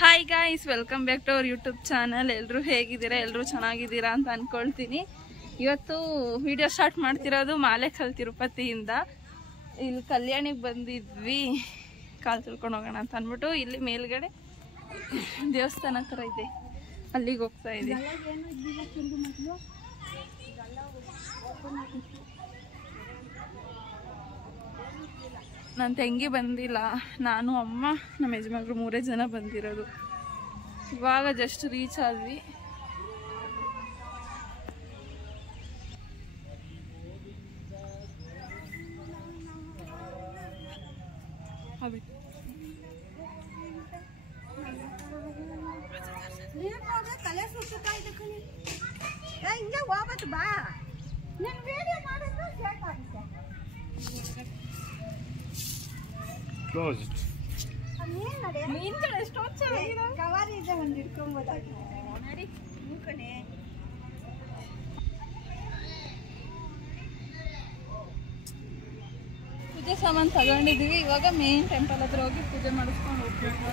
Hi guys, welcome back to our YouTube channel. ಎಲ್ಲರೂ ಹೇಗಿದ್ದೀರಾ? ಎಲ್ಲರೂ ಚೆನ್ನಾಗಿದ್ದೀರಾ ಅಂತ ಅಂದ್ಕೊಳ್ತೀನಿ. ಇವತ್ತು ವಿಡಿಯೋ ಸ್ಟಾರ್ಟ್ ಮಾಡ್ತಿರೋದು ಮಾಲೇಕಲ್ ತಿರುಪತಿಯಿಂದ. ಇಲ್ಲಿ ಕಲ್ಯಾಣಿಗೆ ಬಂದಿದ್ವಿ, ಕಾಲು ತುಳ್ಕೊಂಡು ಹೋಗೋಣ ಅಂತ ಅಂದ್ಬಿಟ್ಟು. ಇಲ್ಲಿ ಮೇಲ್ಗಡೆ ದೇವಸ್ಥಾನ ಥರ ಇದೆ, ಅಲ್ಲಿಗೆ ಹೋಗ್ತಾ ಇದ್ದೀವಿ. ನನ್ನ ತಂಗಿ ಬಂದಿಲ್ಲ, ನಾನು ಅಮ್ಮ ನಮ್ಮ ಯಜಮಾನ್ರು 3 ಜನ ಬಂದಿರೋದು. ಇವಾಗ ಜಸ್ಟ್ ರೀಚ್ ಆದ್ವಿ. ಪೂಜೆ ಸಾಮಾನು ತಗೊಂಡಿದೀವಿ. ಇವಾಗ ಮೇನ್ ಟೆಂಪಲ್ ಹತ್ರ ಹೋಗಿ ಪೂಜೆ ಮಾಡಿಸ್ಕೊಂಡು ಹೋಗ್ಬೇಕು.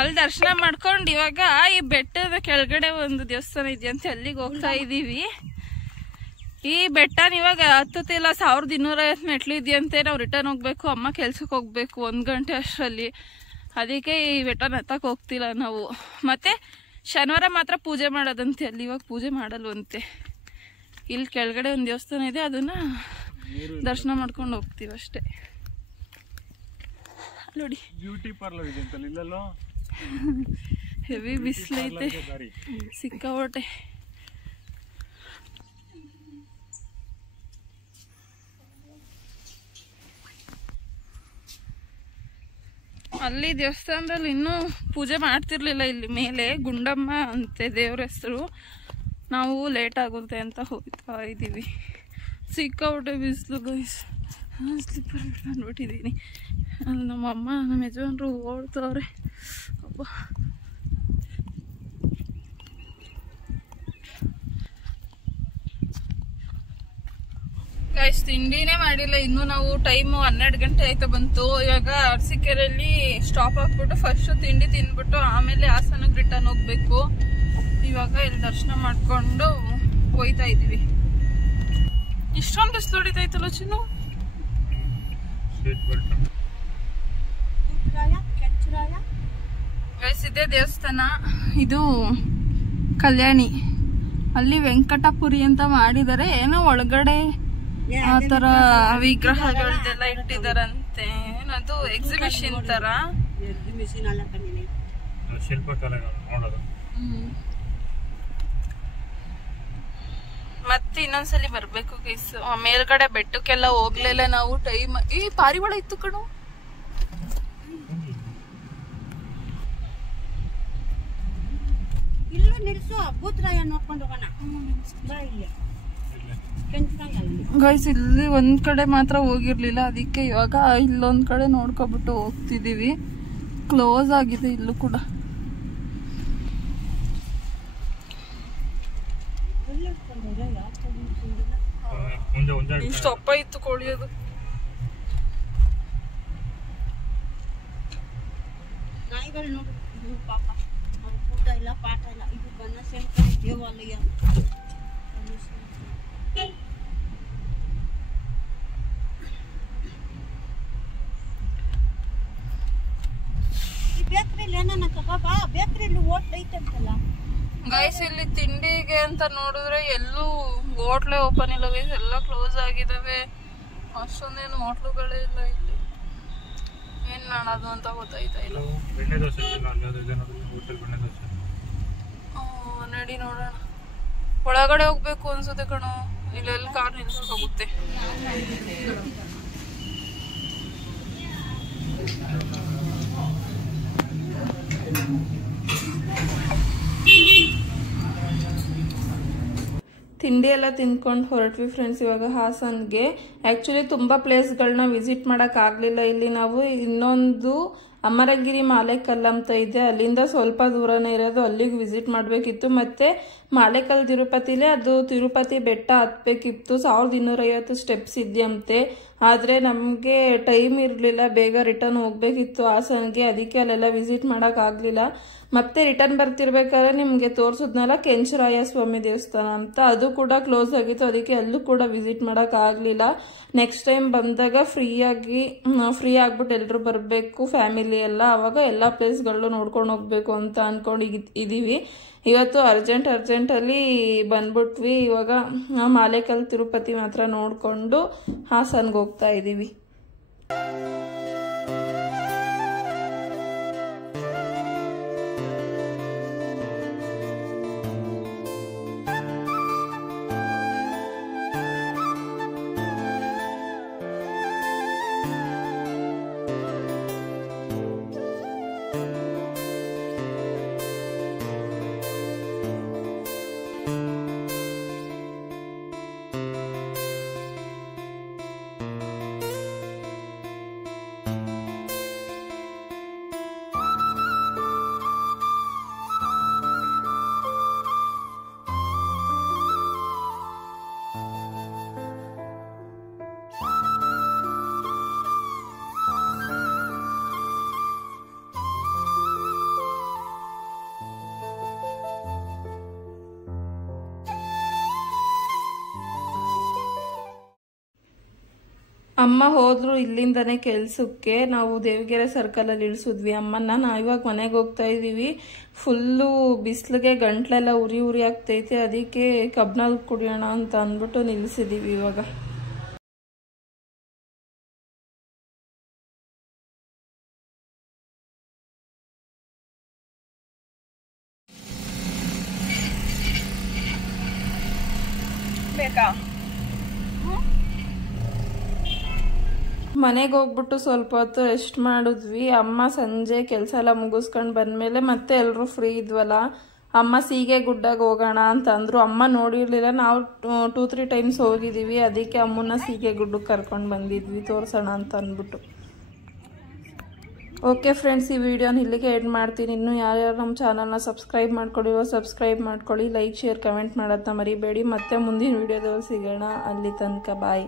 ಅಲ್ಲಿ ದರ್ಶನ ಮಾಡ್ಕೊಂಡು ಇವಾಗ ಈ ಬೆಟ್ಟದ ಕೆಳಗಡೆ ಒಂದು ದೇವಸ್ಥಾನ ಇದೆಯಂತೆ, ಅಲ್ಲಿಗೆ ಹೋಗ್ತಾ ಇದ್ದೀವಿ. ಈ ಬೆಟ್ಟನ ಇವಾಗ ಹತ್ತುತ್ತಿಲ್ಲ, 1250 ಮೆಟ್ಲು ಇದೆಯಂತೆ. ನಾವು ರಿಟರ್ನ್ ಹೋಗ್ಬೇಕು, ಅಮ್ಮ ಕೆಲ್ಸಕ್ಕೆ ಹೋಗ್ಬೇಕು 1 ಗಂಟೆ ಅಷ್ಟರಲ್ಲಿ. ಅದಕ್ಕೆ ಈ ಬೆಟ್ಟನ ಹತ್ತಕ್ಕೆ ಹೋಗ್ತಿಲ್ಲ ನಾವು. ಮತ್ತೆ ಶನಿವಾರ ಮಾತ್ರ ಪೂಜೆ ಮಾಡೋದಂತೆ, ಅಲ್ಲಿ ಇವಾಗ ಪೂಜೆ ಮಾಡಲ್ವಂತೆ. ಇಲ್ಲಿ ಕೆಳಗಡೆ ಒಂದು ದೇವಸ್ಥಾನ ಇದೆ, ಅದನ್ನ ದರ್ಶನ ಮಾಡ್ಕೊಂಡು ಹೋಗ್ತೀವಿ ಅಷ್ಟೇ. ನೋಡಿ ಬ್ಯೂಟಿ ಪಾರ್ಲರ್ ಇದೆ ಅಂತ ಇಲ್ಲಲ್ಲೋ. ಹೆವಿ ಬಿಸಿಲೈತೆ ಸಿಕ್ಕಾಪಟ್ಟೆ. ಅಲ್ಲಿ ದೇವಸ್ಥಾನದಲ್ಲಿ ಇನ್ನೂ ಪೂಜೆ ಮಾಡ್ತಿರ್ಲಿಲ್ಲ. ಇಲ್ಲಿ ಮೇಲೆ ಗುಂಡಮ್ಮ ಅಂತೆ ದೇವ್ರ ಹೆಸರು. ನಾವು ಲೇಟ್ ಆಗುತ್ತೆ ಅಂತ ಹೋಗ್ತಾ ಇದ್ದೀವಿ. ಸಿಕ್ಕಾಪಟ್ಟೆ ಬಿಸಿಲು ಗೈಸ್. ಸ್ಲಿಪ್ಪರ್ ಅಂದ್ಬಿಟ್ಟಿದ್ದೀನಿ. ಅಲ್ಲಿ ನಮ್ಮಮ್ಮ ನಮ್ಮ ಯಜಮಾನ್ರು ಓಡ್ತವ್ರೆ. ಅಪ್ಪ ಗೈಸ್, ತಿಂಡಿನೇ ಮಾಡಿಲ್ಲ ಇನ್ನು. ನಾವು ಟೈಮು 12 ಗಂಟೆ ಆಯ್ತಾ ಬಂತು. ಇವಾಗ ಅರಸೀಕೆರೆಯಲ್ಲಿ ಸ್ಟಾಪ್ ಹಾಕ್ಬಿಟ್ಟು ಫಸ್ಟ್ ತಿಂಡಿ ತಿಂದ್ಬಿಟ್ಟು ಆಮೇಲೆ ಹಾಸನಕ್ಕೆ ರಿಟರ್ನ್ ಹೋಗ್ಬೇಕು. ಇವಾಗ ಇಲ್ಲಿ ದರ್ಶನ ಮಾಡ್ಕೊಂಡು ಹೋಯ್ತಾ ಇದೀವಿ. ಇಷ್ಟೊಂದು ಬಿಸಿಲು ಹೊಡಿತೈತಲ್ಲ ಚಿನ್ನು. ಗೈಸ್, ಇದೇ ದೇವಸ್ಥಾನ, ಇದು ಕಲ್ಯಾಣಿ. ಅಲ್ಲಿ ವೆಂಕಟಪುರಿ ಅಂತ ಮಾಡಿದ್ದಾರೆ. ಏನೋ ಒಳಗಡೆ ಆ ತರ ವಿಗ್ರಹಗಳದೆಲ್ಲ ಇಟ್ಟಿದಾರಂತೆ. ಏನದು ಎಕ್ಸಿಬಿಷನ್ ತರ. ಮತ್ತೆ ಇನ್ನೊಂದ್ಸಲಿ ಬರ್ಬೇಕು ಗೈಸ್. ಮೇಲ್ಗಡೆ ಬೆಟ್ಟಕ್ಕೆಲ್ಲ ಹೋಗ್ಲಿಲ್ಲ ನಾವು. ಟೈಮ್ ಈ ಪಾರಿವಾಳ ಇತ್ತು ಕಣು. ಗೈಸ್, ಇಲ್ಲಿ ಒಂದ್ ಕಡೆ ಮಾತ್ರ ಹೋಗಿರ್ಲಿಲ್ಲ, ಅದಕ್ಕೆ ಇವಾಗ ಇಲ್ಲೊಂದ್ ಕಡೆ ನೋಡ್ಕೊಬಿಟ್ಟು ಹೋಗ್ತಿದೀವಿ. ಕ್ಲೋಸ್ ಆಗಿದೆ ಇಲ್ಲೂ ಕೂಡ. ಇಷ್ಟು ಅಪ್ಪ ಇತ್ತು ಕೋಳಿಯೋದು. ದಾರಿಗಳು ನೋಡು ಪಾಪ ಅವ್ರ ಊಟ ಇಲ್ಲ ಪಾಠ ಇಲ್ಲ. ಇದು ಬನಶಂಕರಿ ದೇವಾಲಯ. ಈ ಬೇಕ್ರಿಲಿ ಏನನ್ನ ಕಬಾಬ ಬೇಕ್ರಿಲಿ ಹೋಟ್ಲ್ ಐತಂತಲ್ಲ ಗೈಸ್. ಇಲ್ಲಿ ತಿಂಡಿಗೆ ಅಂತ ನೋಡಿದ್ರೆ ಎಲ್ಲೂ ಹೋಟ್ಲೆ ಓಪನ್ ಇಲ್ಲ ಗೈಸ್, ಎಲ್ಲ ಕ್ಲೋಸ್ ಆಗಿದಾವೆ. ಅಷ್ಟೊಂದೇನು ಹೋಟ್ಲುಗಳೇ ಇಲ್ಲ ಇಲ್ಲಿ. ಏನ್ ಮಾಡೋದು ಅಂತ ಗೊತ್ತಾಯ್ತಾ ಇಲ್ಲ. ನಡಿ ನೋಡೋಣ. ಒಳಗಡೆ ಹೋಗ್ಬೇಕು ಅನ್ಸುತ್ತೆ ಕಣೋ. ಇಲ್ಲೆಲ್ಲಿ ಕಾರ್ ನಿಲ್ಸೋಗುತ್ತೆ. ತಿಂಡಿ ಎಲ್ಲ ತಿಂದ್ಕೊಂಡು ಹೊರಟ್ವಿ ಫ್ರೆಂಡ್ಸ್ ಇವಾಗ ಹಾಸನ್ಗೆ. ಆ್ಯಕ್ಚುಲಿ ತುಂಬ ಪ್ಲೇಸ್ಗಳನ್ನ ವಿಸಿಟ್ ಮಾಡೋಕ್ಕಾಗಲಿಲ್ಲ. ಇಲ್ಲಿ ನಾವು ಇನ್ನೊಂದು ಅಮರಗಿರಿ ಮಾಲೇಕಲ್ ಅಂತ ಇದೆ, ಅಲ್ಲಿಂದ ಸ್ವಲ್ಪ ದೂರನೇ ಇರೋದು, ಅಲ್ಲಿಗೆ ವಿಸಿಟ್ ಮಾಡಬೇಕಿತ್ತು. ಮತ್ತು ಮಾಲೇಕಲ್ ತಿರುಪತಿಲೇ ಅದು ತಿರುಪತಿ ಬೆಟ್ಟ ಹತ್ತಬೇಕಿತ್ತು. 1250 ಸ್ಟೆಪ್ಸ್ ಇದೆಯಂತೆ. ಆದರೆ ನಮಗೆ ಟೈಮ್ ಇರಲಿಲ್ಲ, ಬೇಗ ರಿಟರ್ನ್ ಹೋಗಬೇಕಿತ್ತು ಹಾಸನ್ಗೆ. ಅದಕ್ಕೆ ಅಲ್ಲೆಲ್ಲ ವಿಸಿಟ್ ಮಾಡೋಕ್ಕಾಗಲಿಲ್ಲ. ಮತ್ತೆ ರಿಟರ್ನ್ ಬರ್ತಿರ್ಬೇಕಾದ್ರೆ ನಿಮಗೆ ತೋರಿಸಿದ್ನಲ್ಲ ಕೆಂಚರಾಯ ಸ್ವಾಮಿ ದೇವಸ್ಥಾನ ಅಂತ, ಅದು ಕೂಡ ಕ್ಲೋಸ್ ಆಗಿತ್ತು. ಅದಕ್ಕೆ ಅಲ್ಲೂ ಕೂಡ ವಿಸಿಟ್ ಮಾಡೋಕ್ಕಾಗಲಿಲ್ಲ. ನೆಕ್ಸ್ಟ್ ಟೈಮ್ ಬಂದಾಗ ಫ್ರೀ ಆಗ್ಬಿಟ್ಟು ಎಲ್ಲರೂ ಬರಬೇಕು ಫ್ಯಾಮಿಲಿ ಎಲ್ಲ, ಆವಾಗ ಎಲ್ಲ ಪ್ಲೇಸ್ಗಳು ನೋಡ್ಕೊಂಡು ಹೋಗ್ಬೇಕು ಅಂತ ಅಂದ್ಕೊಂಡು ಇದ್ದೀವಿ. ಇವತ್ತು ಅರ್ಜೆಂಟಲ್ಲಿ ಬಂದ್ಬಿಟ್ವಿ. ಇವಾಗ ಮಾಲೇಕಲ್ ತಿರುಪತಿ ಮಾತ್ರ ನೋಡಿಕೊಂಡು ಹಾಸನ್ಗೆ ಹೋಗ್ತಾ ಇದ್ದೀವಿ. ಅಮ್ಮ ಹೋದ್ರು ಇಲ್ಲಿಂದನೇ ಕೆಲ್ಸಕ್ಕೆ. ನಾವು ದೇವಗೆರೆ ಸರ್ಕಲಲ್ಲಿ ಇಳಿಸಿದ್ವಿ ಅಮ್ಮನ್ನ. ನಾವು ಇವಾಗ ಮನೆಗೆ ಹೋಗ್ತಾ ಇದ್ದೀವಿ. ಫುಲ್ಲು ಬಿಸಿಲಿಗೆ ಗಂಟ್ಲೆಲ್ಲ ಉರಿ ಆಗ್ತೈತೆ. ಅದಕ್ಕೆ ಕಬ್ನಲ್ಲಿ ಕುಡಿಯೋಣ ಅಂತ ಅಂದ್ಬಿಟ್ಟು ನಿಲ್ಲಿಸಿದ್ದೀವಿ ಇವಾಗ. ಬೇಕಾ? ಮನೆಗೆ ಹೋಗ್ಬಿಟ್ಟು ಸ್ವಲ್ಪ ಹೊತ್ತು ರೆಸ್ಟ್ ಮಾಡಿದ್ವಿ. ಅಮ್ಮ ಸಂಜೆ ಕೆಲಸ ಎಲ್ಲ ಮುಗಿಸ್ಕೊಂಡು ಬಂದಮೇಲೆ ಮತ್ತೆ ಎಲ್ಲರೂ ಫ್ರೀ ಇದ್ವಲ್ಲ, ಅಮ್ಮ ಸೀಗೆ ಗುಡ್ಡಾಗ ಹೋಗೋಣ ಅಂತ ಅಂದರು. ಅಮ್ಮ ನೋಡಿರಲಿಲ್ಲ, ನಾವು 2-3 ಟೈಮ್ಸ್ ಹೋಗಿದ್ದೀವಿ. ಅದಕ್ಕೆ ಅಮ್ಮನ ಸೀಗೆ ಗುಡ್ಡಕ್ಕೆ ಕರ್ಕೊಂಡು ಬಂದಿದ್ವಿ ತೋರಿಸೋಣ ಅಂತ ಅಂದ್ಬಿಟ್ಟು. ಓಕೆ ಫ್ರೆಂಡ್ಸ್, ಈ ವಿಡಿಯೋನ ಇಲ್ಲಿಗೆ ಎಂಡ್ ಮಾಡ್ತೀನಿ. ಇನ್ನೂ ಯಾರ್ಯಾರು ನಮ್ಮ ಚಾನಲ್ನ ಸಬ್ಸ್ಕ್ರೈಬ್ ಮಾಡ್ಕೊಂಡಿರೋ ಸಬ್ಸ್ಕ್ರೈಬ್ ಮಾಡ್ಕೊಳ್ಳಿ. ಲೈಕ್ ಶೇರ್ ಕಮೆಂಟ್ ಮಾಡೋದನ್ನ ಮರಿಬೇಡಿ. ಮತ್ತೆ ಮುಂದಿನ ವಿಡಿಯೋದಲ್ಲಿ ಸಿಗೋಣ. ಅಲ್ಲಿ ತನಕ ಬಾಯ್.